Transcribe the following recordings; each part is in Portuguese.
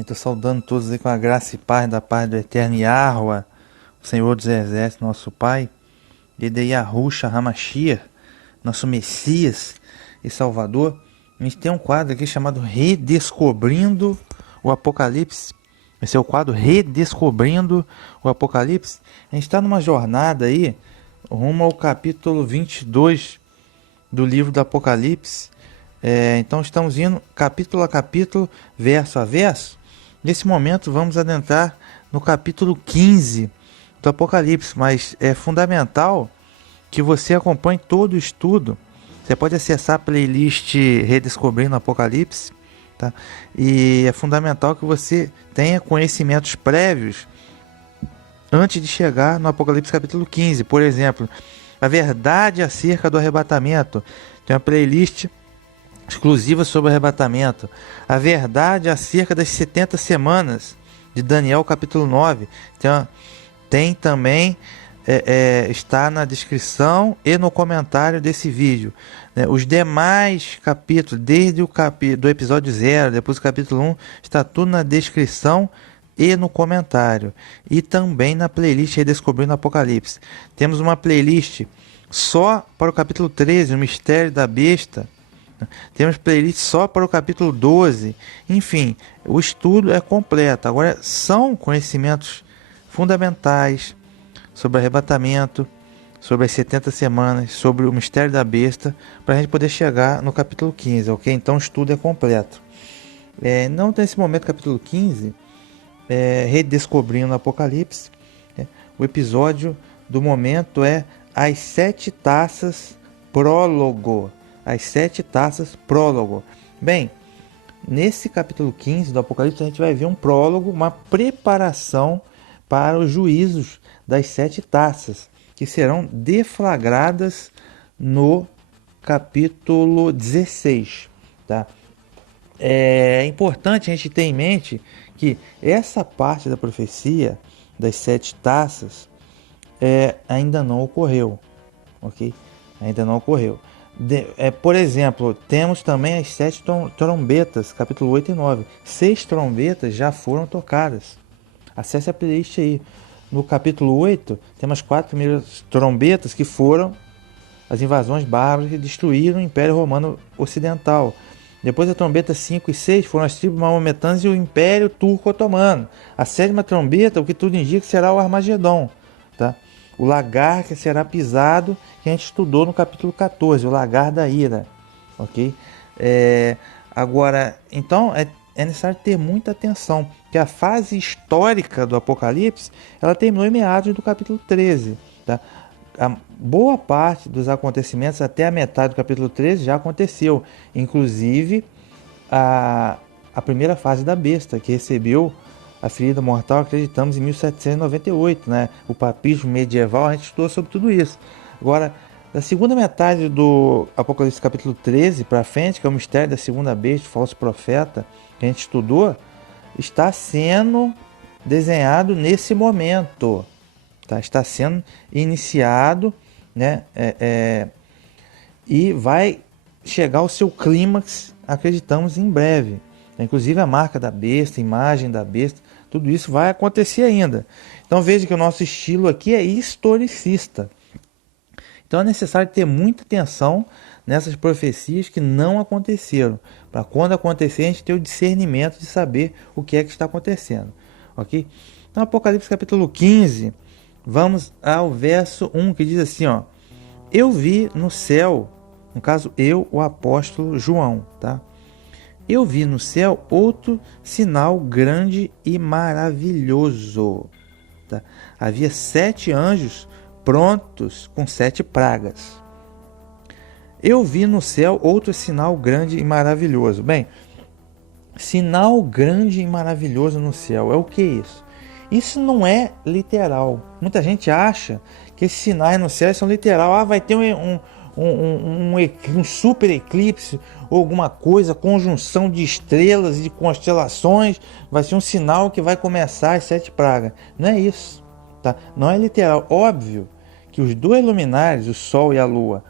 Estou saudando todos aí com a graça e paz da paz do eterno Yahweh, o Senhor dos Exércitos, nosso Pai, e de Yahushua Hamashiach, nosso Messias e Salvador. A gente tem um quadro aqui chamado Redescobrindo o Apocalipse. Esse é o quadro Redescobrindo o Apocalipse. A gente está numa jornada aí rumo ao capítulo 22 do livro do Apocalipse. Então estamos indo capítulo a capítulo, verso a verso. Nesse momento vamos adentrar no capítulo 15 do Apocalipse, mas é fundamental que você acompanhe todo o estudo. Você pode acessar a playlist Redescobrindo o Apocalipse, tá? E é fundamental que você tenha conhecimentos prévios antes de chegar no Apocalipse capítulo 15. Por exemplo, a verdade acerca do arrebatamento. Tem uma playlist exclusiva sobre o arrebatamento. A verdade acerca das 70 semanas de Daniel capítulo 9. Tem também, está na descrição e no comentário desse vídeo, né? Os demais capítulos, desde o do episódio 0, depois do capítulo 1, está tudo na descrição e no comentário. E também na playlist Redescobrindo o Apocalipse. Temos uma playlist só para o capítulo 13, o mistério da besta. Temos playlist só para o capítulo 12. Enfim, o estudo é completo. Agora, são conhecimentos fundamentais sobre arrebatamento, sobre as 70 semanas, sobre o mistério da besta, para a gente poder chegar no capítulo 15, ok? Então o estudo é completo. Não tem esse momento, capítulo 15, Redescobrindo o Apocalipse. O episódio do momento é As 7 Taças Prólogo. As 7 taças prólogo. Bem, nesse capítulo 15 do Apocalipse a gente vai ver um prólogo, uma preparação para os juízos das 7 taças, que serão deflagradas no capítulo 16. Tá? É importante a gente ter em mente que essa parte da profecia das 7 taças ainda não ocorreu. Ok? Ainda não ocorreu. Por exemplo, temos também as 7 trombetas, capítulo 8 e 9. 6 trombetas já foram tocadas. Acesse a playlist aí. No capítulo 8, temos 4 primeiras trombetas que foram as invasões bárbaras que destruíram o Império Romano Ocidental. Depois a trombeta 5 e 6 foram as tribos maometanas e o Império Turco-Otomano. A 7ª trombeta, o que tudo indica, será o Armagedon. Tá? O lagar que será pisado, que a gente estudou no capítulo 14, o lagar da ira, ok? Agora, então é necessário ter muita atenção, que a fase histórica do Apocalipse, ela terminou em meados do capítulo 13, tá? A boa parte dos acontecimentos até a metade do capítulo 13 já aconteceu, inclusive a primeira fase da besta, que recebeu a ferida mortal, acreditamos, em 1798, né? O papismo medieval, a gente estudou sobre tudo isso. Agora, da segunda metade do Apocalipse capítulo 13 para frente, que é o mistério da segunda besta, o falso profeta, que a gente estudou, está sendo desenhado nesse momento. Tá? Está sendo iniciado, né? E vai chegar ao seu clímax, acreditamos, em breve. Inclusive a marca da besta, a imagem da besta, tudo isso vai acontecer ainda. Então veja que o nosso estilo aqui é historicista. Então é necessário ter muita atenção nessas profecias que não aconteceram, para quando acontecer a gente ter o discernimento de saber o que é que está acontecendo. Ok? Então Apocalipse capítulo 15, vamos ao verso 1, que diz assim, ó: Eu vi no céu, no caso eu, o apóstolo João, tá? Eu vi no céu outro sinal grande e maravilhoso. Tá? Havia 7 anjos prontos com 7 pragas. Eu vi no céu outro sinal grande e maravilhoso. Bem, sinal grande e maravilhoso no céu, é o que isso? Isso não é literal. Muita gente acha que esses sinais no céu são literal. Vai ter um super eclipse ou alguma coisa, conjunção de estrelas e de constelações, vai ser um sinal que vai começar as 7 pragas. Não é isso, tá? Não é literal. Óbvio que os 2 luminares, o Sol e a Lua,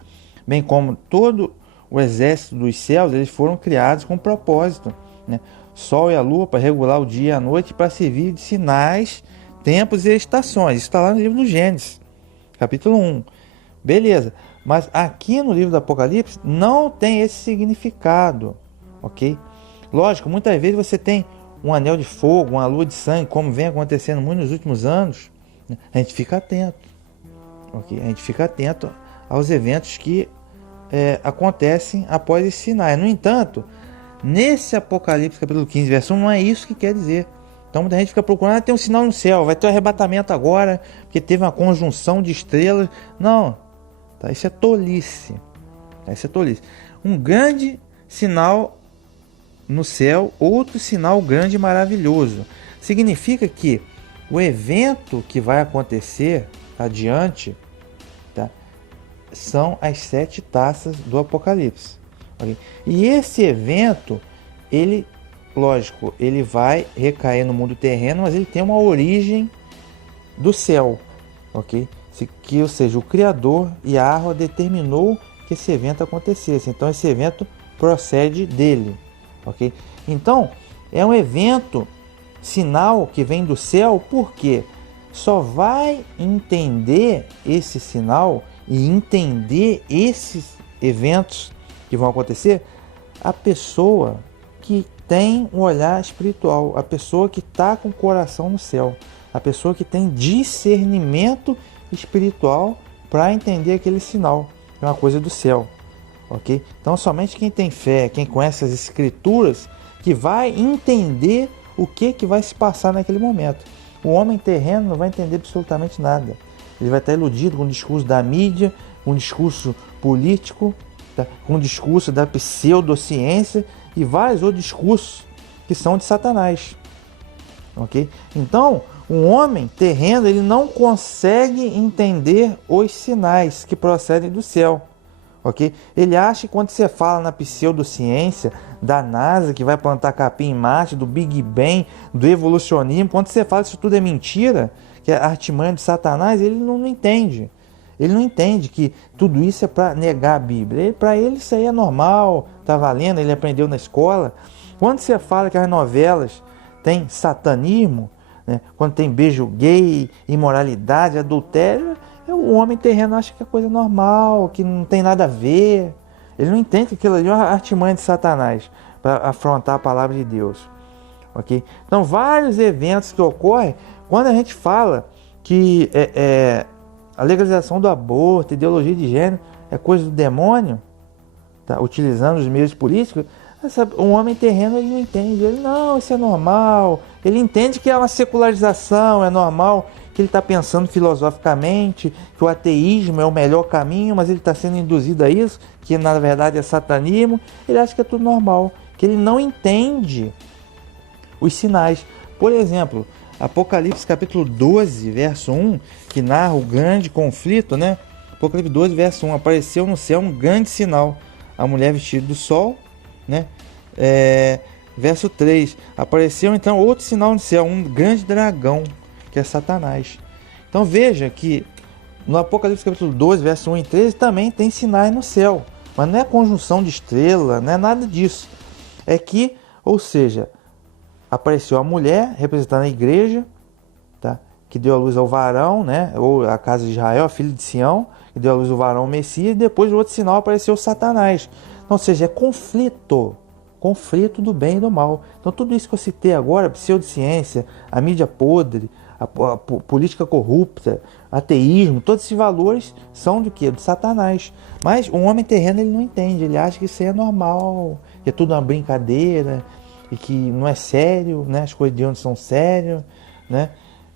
bem como todo o exército dos céus, eles foram criados com propósito. né? Sol e a lua para regular o dia e a noite, para servir de sinais, tempos e estações. Isso está lá no livro do Gênesis, capítulo 1. Beleza. Mas aqui no livro do Apocalipse não tem esse significado, ok? Lógico, muitas vezes você tem um anel de fogo, uma lua de sangue, como vem acontecendo muito nos últimos anos, né? A gente fica atento, ok? A gente fica atento aos eventos que acontecem após esses sinais. No entanto, nesse Apocalipse capítulo 15, verso 1, não é isso que quer dizer. Então muita gente fica procurando, tem um sinal no céu, vai ter um arrebatamento agora, porque teve uma conjunção de estrelas. Não, tá? Isso é tolice. Isso é tolice. Um grande sinal no céu, outro sinal grande e maravilhoso. Significa que o evento que vai acontecer adiante, tá, são as 7 taças do Apocalipse. Okay? E esse evento, ele, lógico, ele vai recair no mundo terreno, mas ele tem uma origem do céu, ok? Ou seja, o Criador, Yahweh, determinou que esse evento acontecesse. Então esse evento procede dele, ok? Então é um evento, sinal que vem do céu, porque só vai entender esse sinal e entender esses eventos que vão acontecer a pessoa que tem um olhar espiritual, a pessoa que está com o coração no céu, a pessoa que tem discernimento espiritual para entender aquele sinal, que é uma coisa do céu, ok? Então somente quem tem fé, quem conhece as escrituras, que vai entender o que vai se passar naquele momento. O homem terreno não vai entender absolutamente nada. Ele vai estar iludido com o discurso da mídia, com o discurso político, tá? Com o discurso da pseudociência e vários outros discursos que são de Satanás, ok? Então, um homem terreno, ele não consegue entender os sinais que procedem do céu, ok? Ele acha que quando você fala na pseudociência da NASA, que vai plantar capim em Marte, do Big Bang, do evolucionismo, quando você fala que isso tudo é mentira, que é artimanha de Satanás, ele não entende. Ele não entende que tudo isso é para negar a Bíblia. Para ele isso aí é normal, tá valendo, ele aprendeu na escola. Quando você fala que as novelas têm satanismo, né, quando tem beijo gay, imoralidade, adultério, o homem terreno acha que é coisa normal, que não tem nada a ver. Ele não entende que aquilo ali é uma artimanha de Satanás para afrontar a palavra de Deus. Okay? Então, vários eventos que ocorrem quando a gente fala que a legalização do aborto, ideologia de gênero, é coisa do demônio, tá? Utilizando os meios políticos, um homem terreno ele não entende. Ele, não, isso é normal. Ele entende que é uma secularização, é normal, que ele está pensando filosoficamente, que o ateísmo é o melhor caminho, mas ele está sendo induzido a isso, que na verdade é satanismo. Ele acha que é tudo normal, que ele não entende os sinais. Por exemplo, Apocalipse capítulo 12, verso 1, que narra o grande conflito, né? Apocalipse 12, verso 1, apareceu no céu um grande sinal, a mulher vestida do sol, né? Verso 3, apareceu então outro sinal no céu, um grande dragão, que é Satanás. Então veja que no Apocalipse capítulo 12, verso 1 e 13, também tem sinais no céu, mas não é conjunção de estrela, não é nada disso. É que, ou seja, apareceu a mulher representando a igreja, tá? Que deu a luz ao varão, né? Ou a casa de Israel, a filha de Sião, que deu a luz ao varão, o Messias, e depois o outro sinal apareceu Satanás. Então, ou seja, é conflito do bem e do mal. Então tudo isso que eu citei agora, a pseudociência, a mídia podre, a política corrupta, ateísmo, todos esses valores são do quê? Do Satanás. Mas o homem terreno ele não entende, ele acha que isso aí é normal, que é tudo uma brincadeira, e que não é sério, né? As coisas de Deus são sérias, né?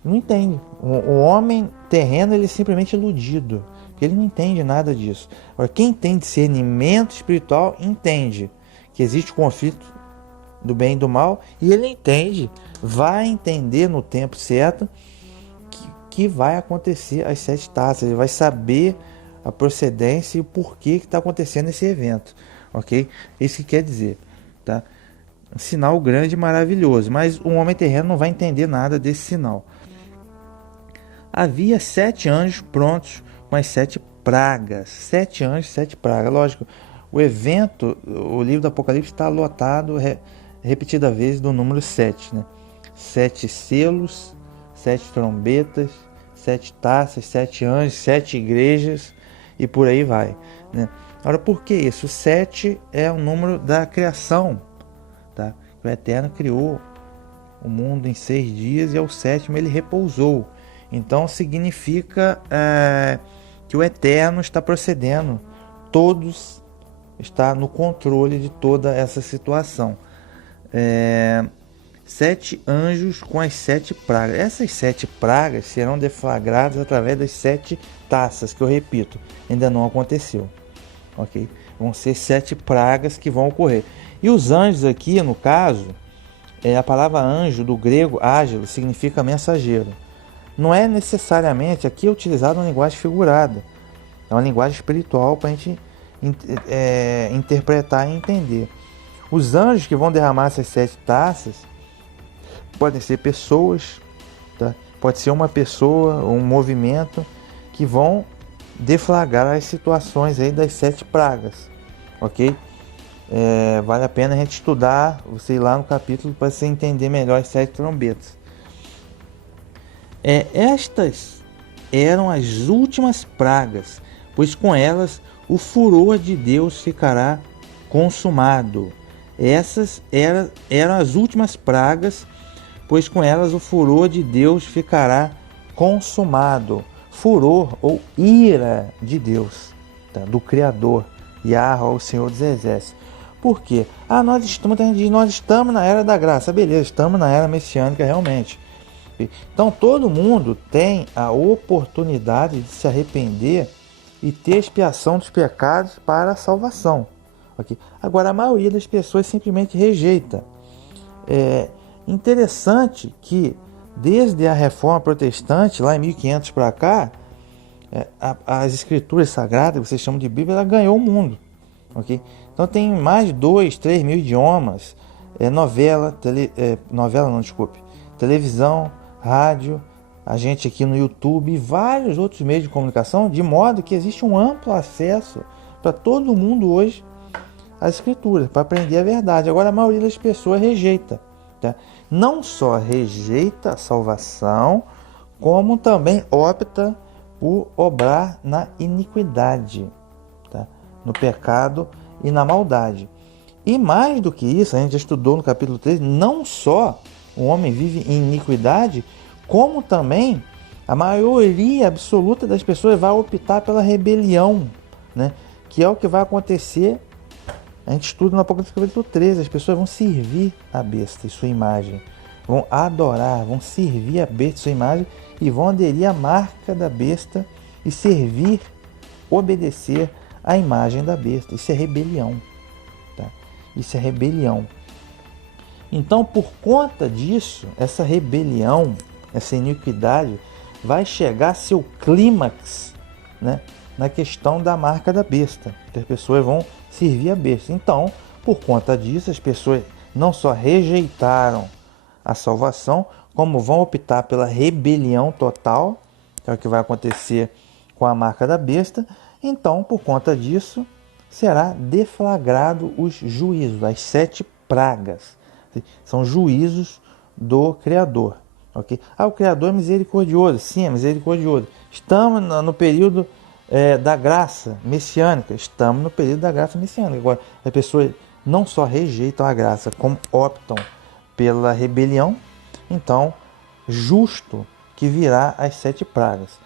Não entende. O homem terreno ele é simplesmente iludido, porque ele não entende nada disso. Agora, quem tem discernimento espiritual entende que existe conflito do bem e do mal, e ele entende, vai entender no tempo certo que vai acontecer as 7 taças, ele vai saber a procedência e o porquê que está acontecendo esse evento, ok? Isso que quer dizer, tá? Um sinal grande e maravilhoso, mas o homem terreno não vai entender nada desse sinal. Havia 7 anjos prontos com as 7 pragas. 7 anjos, 7 pragas. Lógico, o evento, o livro do Apocalipse está lotado, repetida vez do número 7, né? 7 selos, 7 trombetas, 7 taças, 7 anjos, 7 igrejas e por aí vai, né? Agora, por que isso? O 7 é o número da criação, tá? O Eterno criou o mundo em 6 dias e ao 7º ele repousou. Então significa que o Eterno está procedendo, está no controle de toda essa situação. 7 anjos com as 7 pragas. Essas 7 pragas serão deflagradas através das 7 taças, que eu repito, ainda não aconteceu. Ok? Vão ser 7 pragas que vão ocorrer. E os anjos aqui, no caso, a palavra anjo do grego ágilo significa mensageiro. Não é necessariamente, aqui é utilizado uma linguagem figurada. É uma linguagem espiritual para a gente interpretar e entender. Os anjos que vão derramar essas 7 taças podem ser pessoas, tá? Pode ser uma pessoa ou um movimento que vão deflagrar as situações aí das 7 pragas, ok? Vale a pena a gente estudar, você ir lá no capítulo para você entender melhor as 7 trombetas. Estas eram as últimas pragas, pois com elas o furor de Deus ficará consumado. Essas eram as últimas pragas, pois com elas o furor de Deus ficará consumado. Furor ou ira de Deus, tá? Do Criador, Yahweh, o Senhor dos Exércitos. Por quê? Nós estamos na era da graça. Beleza, estamos na era messiânica realmente. Então todo mundo tem a oportunidade de se arrepender e ter expiação dos pecados para a salvação. Okay? Agora a maioria das pessoas simplesmente rejeita. Interessante que desde a Reforma Protestante, lá em 1500 para cá, as escrituras sagradas, que vocês chamam de Bíblia, ela ganhou o mundo. Okay? Então tem mais de 2, 3 mil idiomas, televisão, rádio, a gente aqui no YouTube e vários outros meios de comunicação, de modo que existe um amplo acesso para todo mundo hoje às escrituras, para aprender a verdade. Agora a maioria das pessoas rejeita, tá? Não só rejeita a salvação, como também opta por obrar na iniquidade, tá? No pecado e na maldade. E mais do que isso, a gente já estudou no capítulo 3, não só o homem vive em iniquidade, como também a maioria absoluta das pessoas vai optar pela rebelião, né? Que é o que vai acontecer. A gente estuda no Apocalipse capítulo 13, as pessoas vão servir a besta e sua imagem, vão adorar, vão servir a besta e sua imagem e vão aderir à marca da besta e servir, obedecer à imagem da besta. Isso é rebelião, tá? Isso é rebelião. Então, por conta disso, essa rebelião, essa iniquidade vai chegar a seu clímax, né, na questão da marca da besta, que as pessoas vão servir a besta. Então, por conta disso, as pessoas não só rejeitaram a salvação, como vão optar pela rebelião total, que é o que vai acontecer com a marca da besta. Então, por conta disso, será deflagrado os juízos, as 7 pragas. São juízos do Criador. Okay? O Criador é misericordioso. Sim, é misericordioso. Estamos no período da graça messiânica. Estamos no período da graça messiânica. Agora, as pessoas não só rejeitam a graça, como optam pela rebelião. Então, justo que virá as 7 pragas.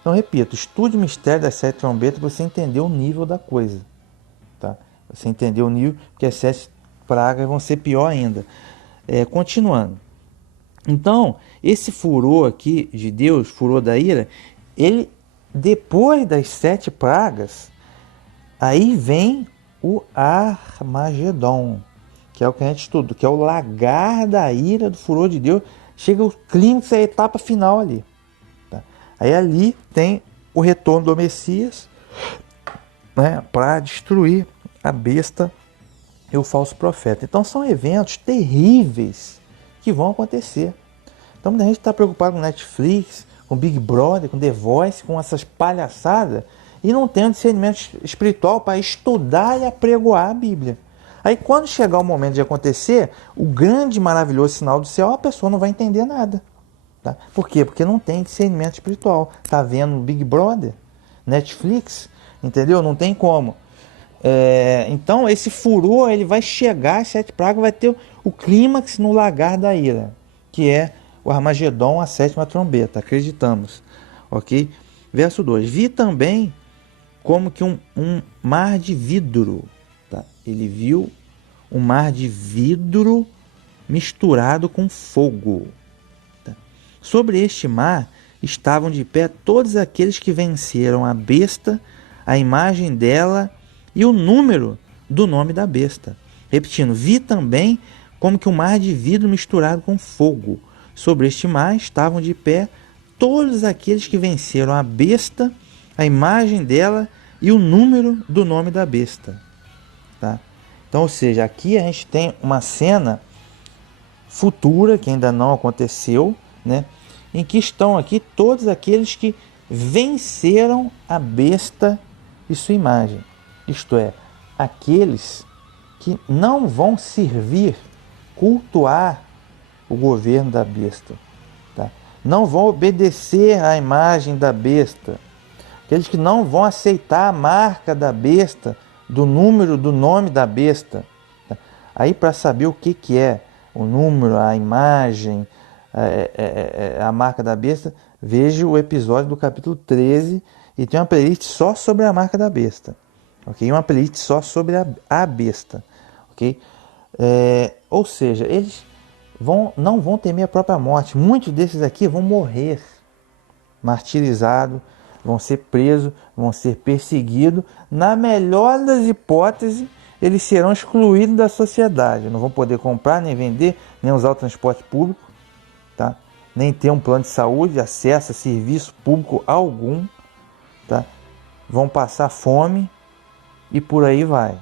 Então, repito, estude o mistério das 7 trombetas para você entender o nível da coisa. Tá? Você entender o nível, porque as 7 pragas vão ser pior ainda. Continuando. Então, esse furor aqui de Deus, furor da ira, ele, depois das 7 pragas, aí vem o Armagedon, que é o que a gente estuda, que é o lagar da ira do furor de Deus. Chega o clímax, a etapa final ali. Tá? Aí ali tem o retorno do Messias, né, para destruir a besta e o falso profeta. Então são eventos terríveis que vão acontecer. Então a gente está preocupado com Netflix, com Big Brother, com The Voice, com essas palhaçadas, e não tem um discernimento espiritual para estudar e apregoar a Bíblia. Aí quando chegar o momento de acontecer, o grande maravilhoso sinal do céu, a pessoa não vai entender nada. Tá? Por quê? Porque não tem discernimento espiritual. Tá vendo Big Brother, Netflix, entendeu? Não tem como. Então esse furor ele vai chegar, as 7 pragas vai ter o clímax no lagar da ira, que é o Armagedon, a 7ª trombeta, acreditamos, ok? Verso 2, vi também como que um mar de vidro, tá? Ele viu um mar de vidro misturado com fogo, tá? Sobre este mar estavam de pé todos aqueles que venceram a besta, a imagem dela e o número do nome da besta. Repetindo, vi também como que um mar de vidro misturado com fogo. Sobre este mar estavam de pé todos aqueles que venceram a besta, a imagem dela e o número do nome da besta. Tá? Então, ou seja, aqui a gente tem uma cena futura, que ainda não aconteceu, né? Em que estão aqui todos aqueles que venceram a besta e sua imagem. Isto é, aqueles que não vão servir, cultuar o governo da besta, tá? Não vão obedecer à imagem da besta, aqueles que não vão aceitar a marca da besta, do número do nome da besta. Tá? Aí, para saber o que é o número, a imagem, a marca da besta, veja o episódio do capítulo 13 e tem uma playlist só sobre a marca da besta. Okay? Uma playlist só sobre a besta. Okay? Ou seja, eles não vão temer a própria morte. Muitos desses aqui vão morrer martirizados, vão ser presos, vão ser perseguidos. Na melhor das hipóteses, eles serão excluídos da sociedade. Não vão poder comprar, nem vender, nem usar o transporte público, tá? Nem ter um plano de saúde, acesso a serviço público algum. Tá? Vão passar fome e por aí vai.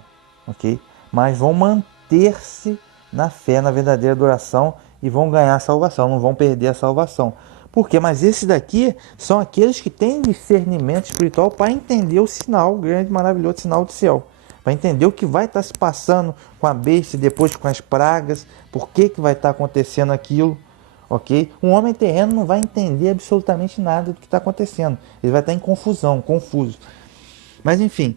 Okay? Mas vão manter-se na fé, na verdadeira adoração e vão ganhar a salvação, não vão perder a salvação. Por quê? Mas esses daqui são aqueles que têm discernimento espiritual para entender o sinal, o grande, maravilhoso sinal do céu. Para entender o que vai estar se passando com a besta e depois com as pragas, por que vai estar acontecendo aquilo. Okay? Um homem terreno não vai entender absolutamente nada do que está acontecendo. Ele vai estar em confusão, confuso. Mas enfim,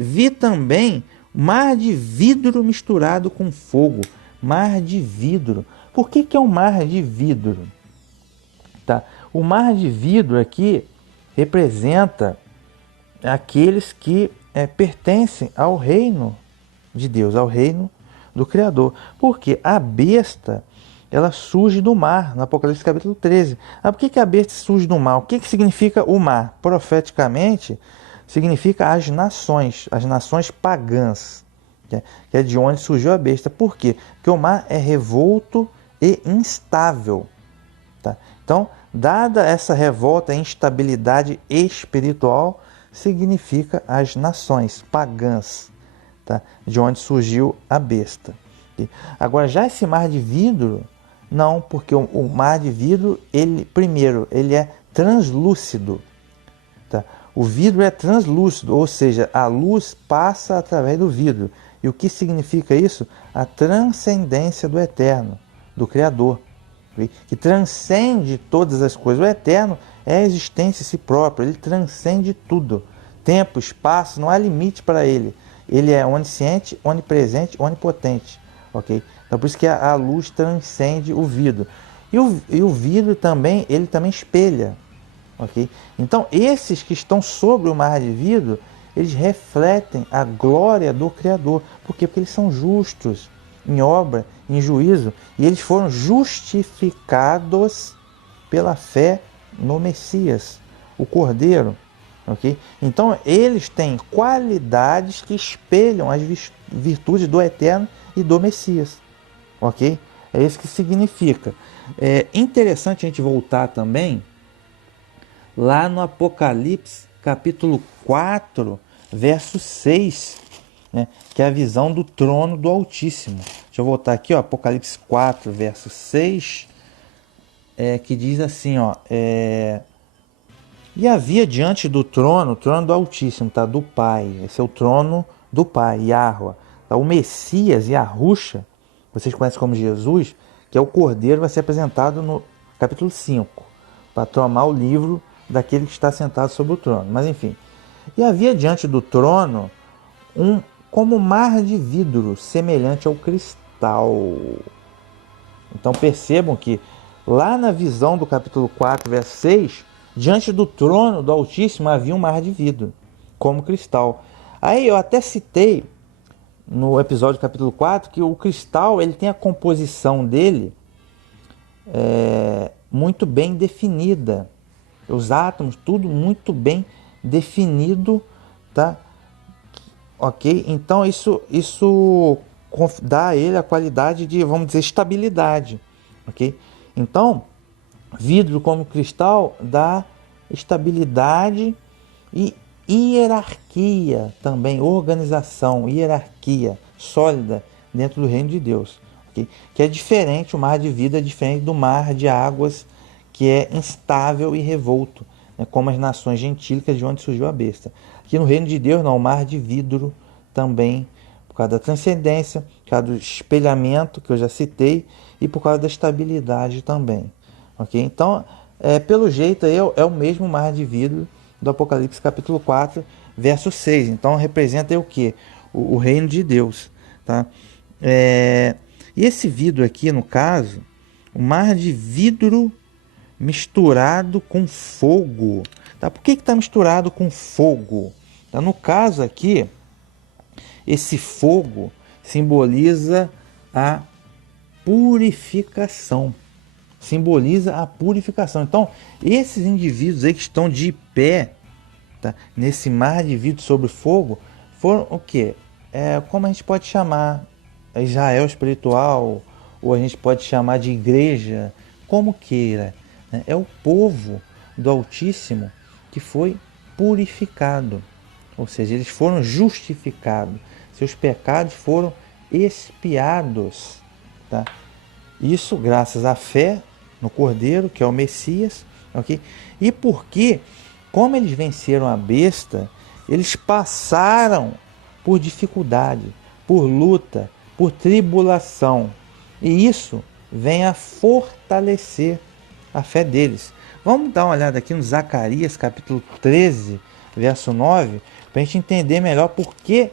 vi também mar de vidro misturado com fogo. Mar de vidro. Por que é um mar de vidro? Tá? O mar de vidro aqui representa aqueles que pertencem ao reino de Deus, ao reino do Criador. Porque a besta, ela surge do mar, no Apocalipse capítulo 13. Por que a besta surge do mar? O que significa o mar? Profeticamente, significa as nações pagãs, que é de onde surgiu a besta. Por quê? Porque o mar é revolto e instável. Tá? Então, dada essa revolta e instabilidade espiritual, significa as nações pagãs, tá? De onde surgiu a besta. Agora, já esse mar de vidro, não, porque o mar de vidro, primeiro, ele é translúcido. Tá? O vidro é translúcido, ou seja, a luz passa através do vidro. E o que significa isso? A transcendência do eterno, do Criador, que transcende todas as coisas. O eterno é a existência em si próprio, ele transcende tudo. Tempo, espaço, não há limite para ele. Ele é onisciente, onipresente, onipotente. Okay? Então por isso que a luz transcende o vidro. E o vidro também, ele também espelha. Okay? Então esses que estão sobre o mar de vidro, eles refletem a glória do Criador. Por quê? Porque eles são justos em obra, em juízo, e eles foram justificados pela fé no Messias, o Cordeiro. Okay? Então eles têm qualidades que espelham as virtudes do Eterno e do Messias. Okay? É isso que significa. É interessante a gente voltar também lá no Apocalipse capítulo 4, verso 6, né, que é a visão do trono do Altíssimo. Deixa eu voltar aqui, ó, Apocalipse 4, verso 6, que diz assim, ó, e havia diante do trono, o trono do Altíssimo, tá? Do Pai. Esse é o trono do Pai, Yahweh. Tá? O Messias e a Ruxa, vocês conhecem como Jesus, que é o Cordeiro, vai ser apresentado no capítulo 5, para tomar o livro daquele que está sentado sobre o trono. Mas enfim. E havia diante do trono como mar de vidro, semelhante ao cristal. Então percebam que lá na visão do capítulo 4, verso 6, diante do trono do Altíssimo havia um mar de vidro, como cristal. Aí eu até citei no episódio do capítulo 4 que o cristal ele tem a composição dele muito bem definida. Os átomos, tudo muito bem definido, tá? Ok? Então isso dá a ele a qualidade de, vamos dizer, estabilidade. Ok? Então, vidro como cristal dá estabilidade e hierarquia também, organização, hierarquia sólida dentro do reino de Deus. Okay? Que é diferente, o mar de vida é diferente do mar de águas que é instável e revolto, né? Como as nações gentílicas de onde surgiu a besta. Aqui no reino de Deus não, o mar de vidro também, por causa da transcendência, por causa do espelhamento que eu já citei e por causa da estabilidade também. Okay? Então, pelo jeito, é o mesmo mar de vidro do Apocalipse capítulo 4, verso 6. Então, representa o quê? O reino de Deus. Tá? E esse vidro aqui, no caso, o mar de vidro misturado com fogo. Tá? Por que está misturado com fogo? Tá? No caso aqui, esse fogo simboliza a purificação. Simboliza a purificação. Então, esses indivíduos aí que estão de pé, tá, nesse mar de vidro sobre fogo, foram o quê? Como a gente pode chamar? Israel espiritual, ou a gente pode chamar de igreja, como queira. Né? É o povo do Altíssimo que foi purificado. Ou seja, eles foram justificados. Seus pecados foram expiados. Tá? Isso graças à fé no Cordeiro, que é o Messias. Okay? E porque, como eles venceram a besta, eles passaram por dificuldade, por luta, por tribulação. E isso vem a fortalecer a fé deles. Vamos dar uma olhada aqui no Zacarias, capítulo 13, verso 9, para a gente entender melhor por que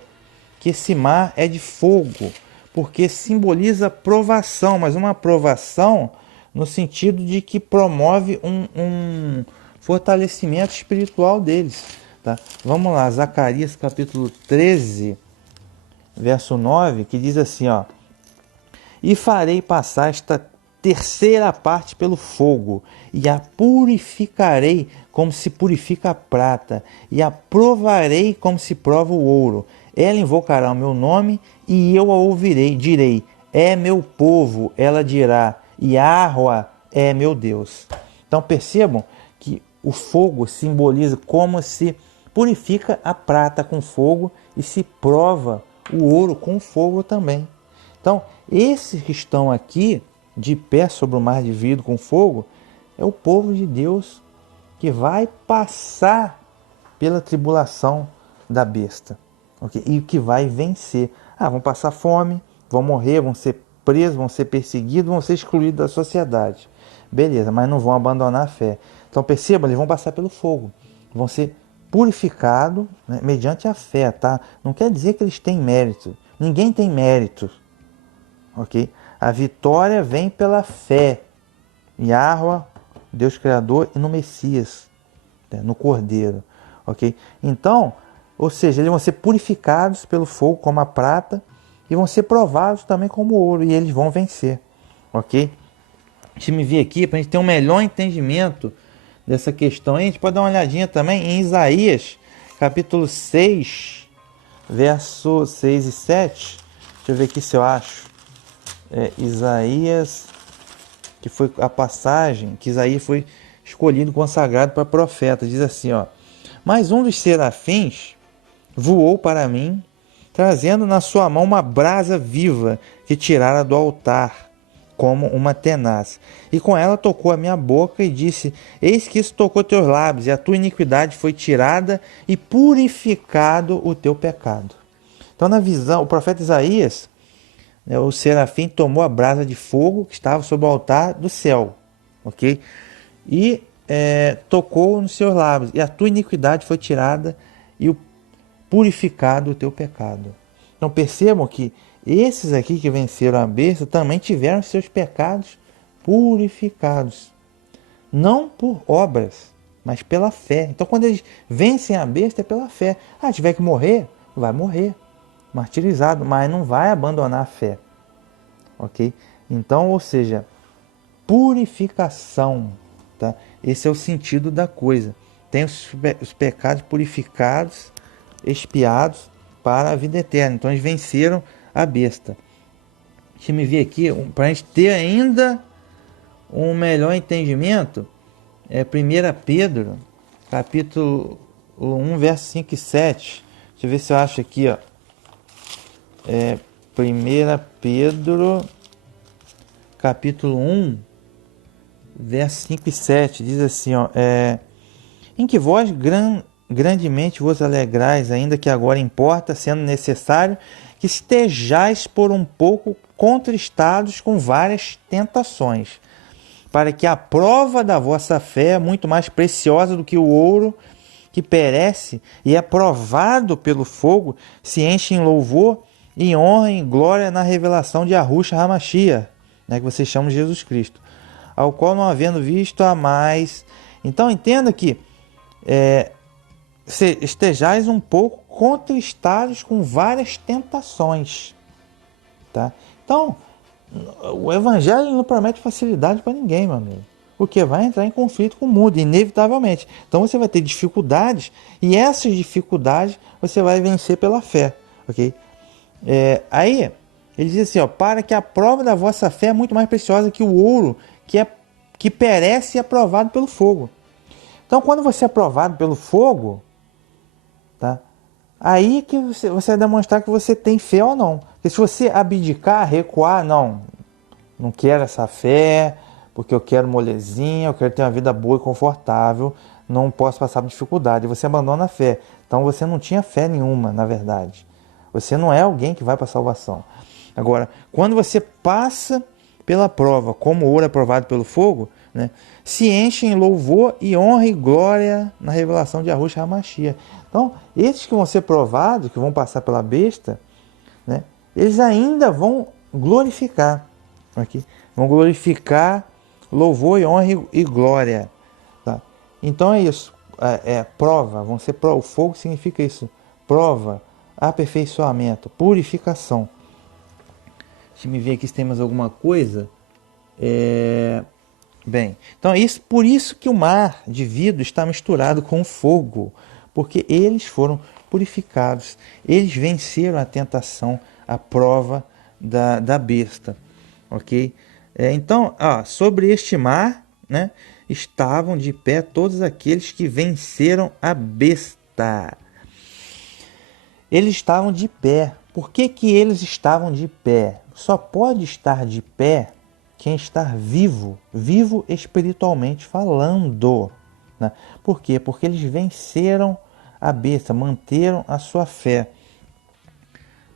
esse mar é de fogo. Porque simboliza provação, mas uma provação no sentido de que promove um fortalecimento espiritual deles. Tá? Vamos lá, Zacarias capítulo 13, verso 9, que diz assim, ó: e farei passar esta terceira parte pelo fogo, e a purificarei como se purifica a prata, e a provarei como se prova o ouro. Ela invocará o meu nome, e eu a ouvirei. Direi, é meu povo. Ela dirá, Yahweh é meu Deus. Então percebam que o fogo simboliza como se purifica a prata com fogo e se prova o ouro com fogo também. Então, esses que estão aqui, de pé sobre o mar de vidro com fogo, é o povo de Deus que vai passar pela tribulação da besta. Okay? E que vai vencer. Vão passar fome, vão morrer, vão ser presos, vão ser perseguidos, vão ser excluídos da sociedade. Beleza, mas não vão abandonar a fé. Então percebam, eles vão passar pelo fogo. Vão ser purificados, né, mediante a fé. Tá? Não quer dizer que eles têm mérito. Ninguém tem mérito. Okay? A vitória vem pela fé em Yahweh, Deus Criador, e no Messias, né, no Cordeiro. Okay? Então, ou seja, eles vão ser purificados pelo fogo como a prata e vão ser provados também como ouro, e eles vão vencer. Ok? Deixa eu me ver aqui para a gente ter um melhor entendimento dessa questão. A gente pode dar uma olhadinha também em Isaías, capítulo 6, verso 6 e 7. Deixa eu ver aqui se eu acho. Isaías, que foi a passagem que Isaías foi escolhido, consagrado para profeta. Diz assim, ó: mas um dos serafins voou para mim, trazendo na sua mão uma brasa viva que tirara do altar, como uma tenaz. E com ela tocou a minha boca e disse: eis que isso tocou teus lábios, e a tua iniquidade foi tirada e purificado o teu pecado. Então, na visão, o profeta Isaías, né, o serafim tomou a brasa de fogo que estava sobre o altar do céu, ok? E tocou nos seus lábios, e a tua iniquidade foi tirada e purificado o teu pecado. Então percebam que esses aqui que venceram a besta também tiveram seus pecados purificados, não por obras, mas pela fé. Então quando eles vencem a besta é pela fé. Tiver que morrer, vai morrer, martirizado, mas não vai abandonar a fé, ok? Então, ou seja, purificação, tá? Esse é o sentido da coisa. Tem os pecados purificados, expiados para a vida eterna. Então eles venceram a besta. Deixa eu me ver aqui, para a gente ter ainda um melhor entendimento, 1 Pedro, capítulo 1, verso 5 e 7. Deixa eu ver se eu acho aqui, ó. 1 Pedro, capítulo 1, verso 5 e 7, diz assim, ó, em que vós grandemente vos alegrais, ainda que agora importa, sendo necessário, que estejais por um pouco contristados com várias tentações, para que a prova da vossa fé, muito mais preciosa do que o ouro, que perece e é provado pelo fogo, se enche em louvor e honra e glória na revelação de Yahushua HaMashiach, né, que vocês chamam de Jesus Cristo, ao qual não havendo visto a mais. Então entenda que estejais um pouco contristados com várias tentações, tá? Então o evangelho não promete facilidade para ninguém, meu amigo, porque vai entrar em conflito com o mundo, inevitavelmente. Então você vai ter dificuldades, e essas dificuldades você vai vencer pela fé, ok? Aí ele diz assim, ó, para que a prova da vossa fé é muito mais preciosa que o ouro, que perece e é provado pelo fogo. Então quando você é provado pelo fogo, tá? Aí que você vai demonstrar que você tem fé ou não. Porque se você abdicar, recuar, não quero essa fé, porque eu quero molezinha, eu quero ter uma vida boa e confortável, não posso passar por dificuldade. Você abandona a fé. Então você não tinha fé nenhuma, na verdade. Você não é alguém que vai para a salvação. Agora, quando você passa pela prova, como o ouro é provado pelo fogo, né, se enche em louvor e honra e glória na revelação de Yahushua HaMashiach. Então, esses que vão ser provados, que vão passar pela besta, né, eles ainda vão glorificar. Aqui, vão glorificar, louvor e honra e glória. Tá? Então é isso. Prova, vão ser prova. O fogo significa isso. Prova, aperfeiçoamento, purificação. Deixa eu me ver aqui se tem mais alguma coisa. Bem, então por isso que o mar de vidro está misturado com o fogo, porque eles foram purificados, eles venceram a tentação, a prova da besta, ok? Então, sobre este mar, né, estavam de pé todos aqueles que venceram a besta. Eles estavam de pé. Por que eles estavam de pé? Só pode estar de pé quem está vivo espiritualmente falando, né? Por quê? Porque eles venceram a besta, manteram a sua fé.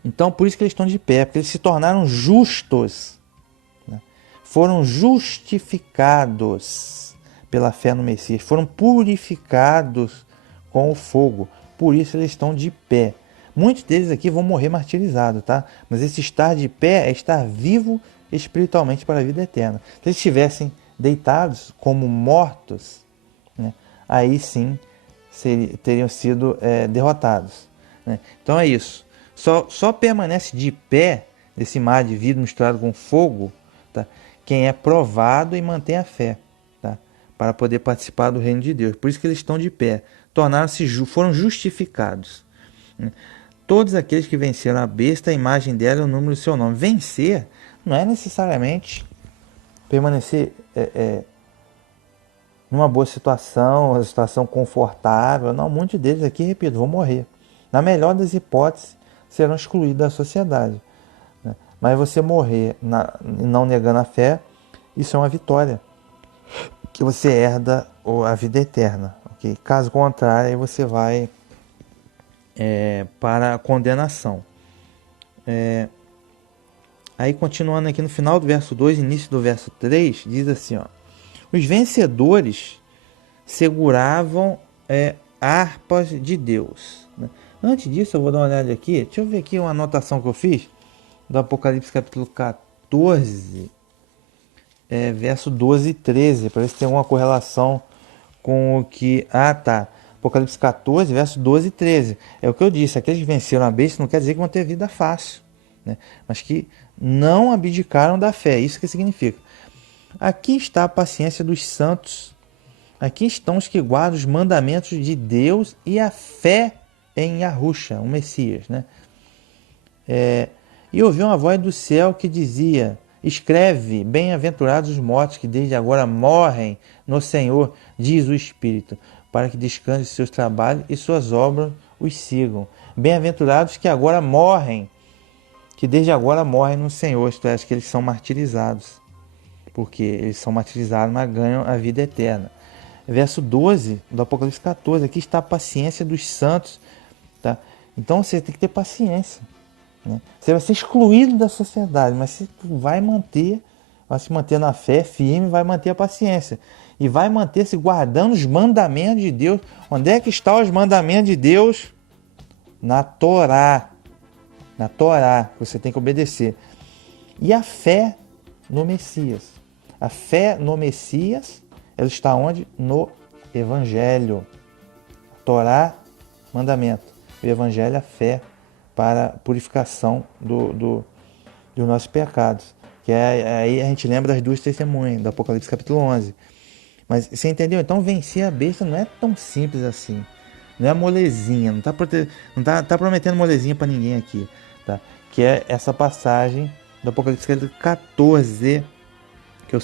Então, por isso que eles estão de pé, porque eles se tornaram justos, né? Foram justificados pela fé no Messias, foram purificados com o fogo, por isso eles estão de pé. Muitos deles aqui vão morrer martirizados, tá? Mas esse estar de pé é estar vivo espiritualmente para a vida eterna. Se eles estivessem deitados como mortos, né, aí sim teriam sido derrotados, né? Então é isso. Só permanece de pé desse mar de vidro misturado com fogo, tá, quem é provado e mantém a fé, tá, para poder participar do reino de Deus. Por isso que eles estão de pé. Foram justificados, né? Todos aqueles que venceram a besta, a imagem dela e o número do seu nome. Vencer não é necessariamente permanecer numa boa situação, uma situação confortável. Não, muitos deles aqui, repito, vão morrer. Na melhor das hipóteses, serão excluídos da sociedade, né? Mas você morrer não negando a fé, isso é uma vitória, que você herda a vida eterna, okay? Caso contrário, aí você vai para a condenação. Aí continuando aqui no final do verso 2, início do verso 3, diz assim, ó: os vencedores seguravam harpas de Deus. Antes disso, eu vou dar uma olhada aqui. Deixa eu ver aqui uma anotação que eu fiz do Apocalipse capítulo 14, verso 12 e 13, para ver se tem alguma correlação com o que... Ah, tá. Apocalipse 14, verso 12 e 13. É o que eu disse, aqueles que venceram a besta não quer dizer que vão ter vida fácil, né? Mas que não abdicaram da fé. Isso que significa. Aqui está a paciência dos santos. Aqui estão os que guardam os mandamentos de Deus e a fé em Yahusha, o Messias, né? E ouvi uma voz do céu que dizia: escreve, bem-aventurados os mortos que desde agora morrem no Senhor, diz o Espírito, para que descanse seus trabalhos e suas obras os sigam. Bem-aventurados que agora morrem, que desde agora morrem no Senhor, isto é, que eles são martirizados, porque eles são martirizados, mas ganham a vida eterna. Verso 12 do Apocalipse 14, aqui está a paciência dos santos, tá? Então você tem que ter paciência, né? Você vai ser excluído da sociedade, mas você vai se manter na fé firme, vai manter a paciência e vai manter-se guardando os mandamentos de Deus. Onde é que estão os mandamentos de Deus? Na Torá. Na Torá, que você tem que obedecer. E a fé no Messias. A fé no Messias, ela está onde? No Evangelho. Torá, mandamento. O Evangelho, a fé para a purificação dos nossos pecados. Que aí a gente lembra das duas testemunhas, do Apocalipse capítulo 11. Mas você entendeu? Então vencer a besta não é tão simples assim. Não é molezinha, não tá prometendo molezinha para ninguém aqui, tá? Que é essa passagem do Apocalipse capítulo 14, que eu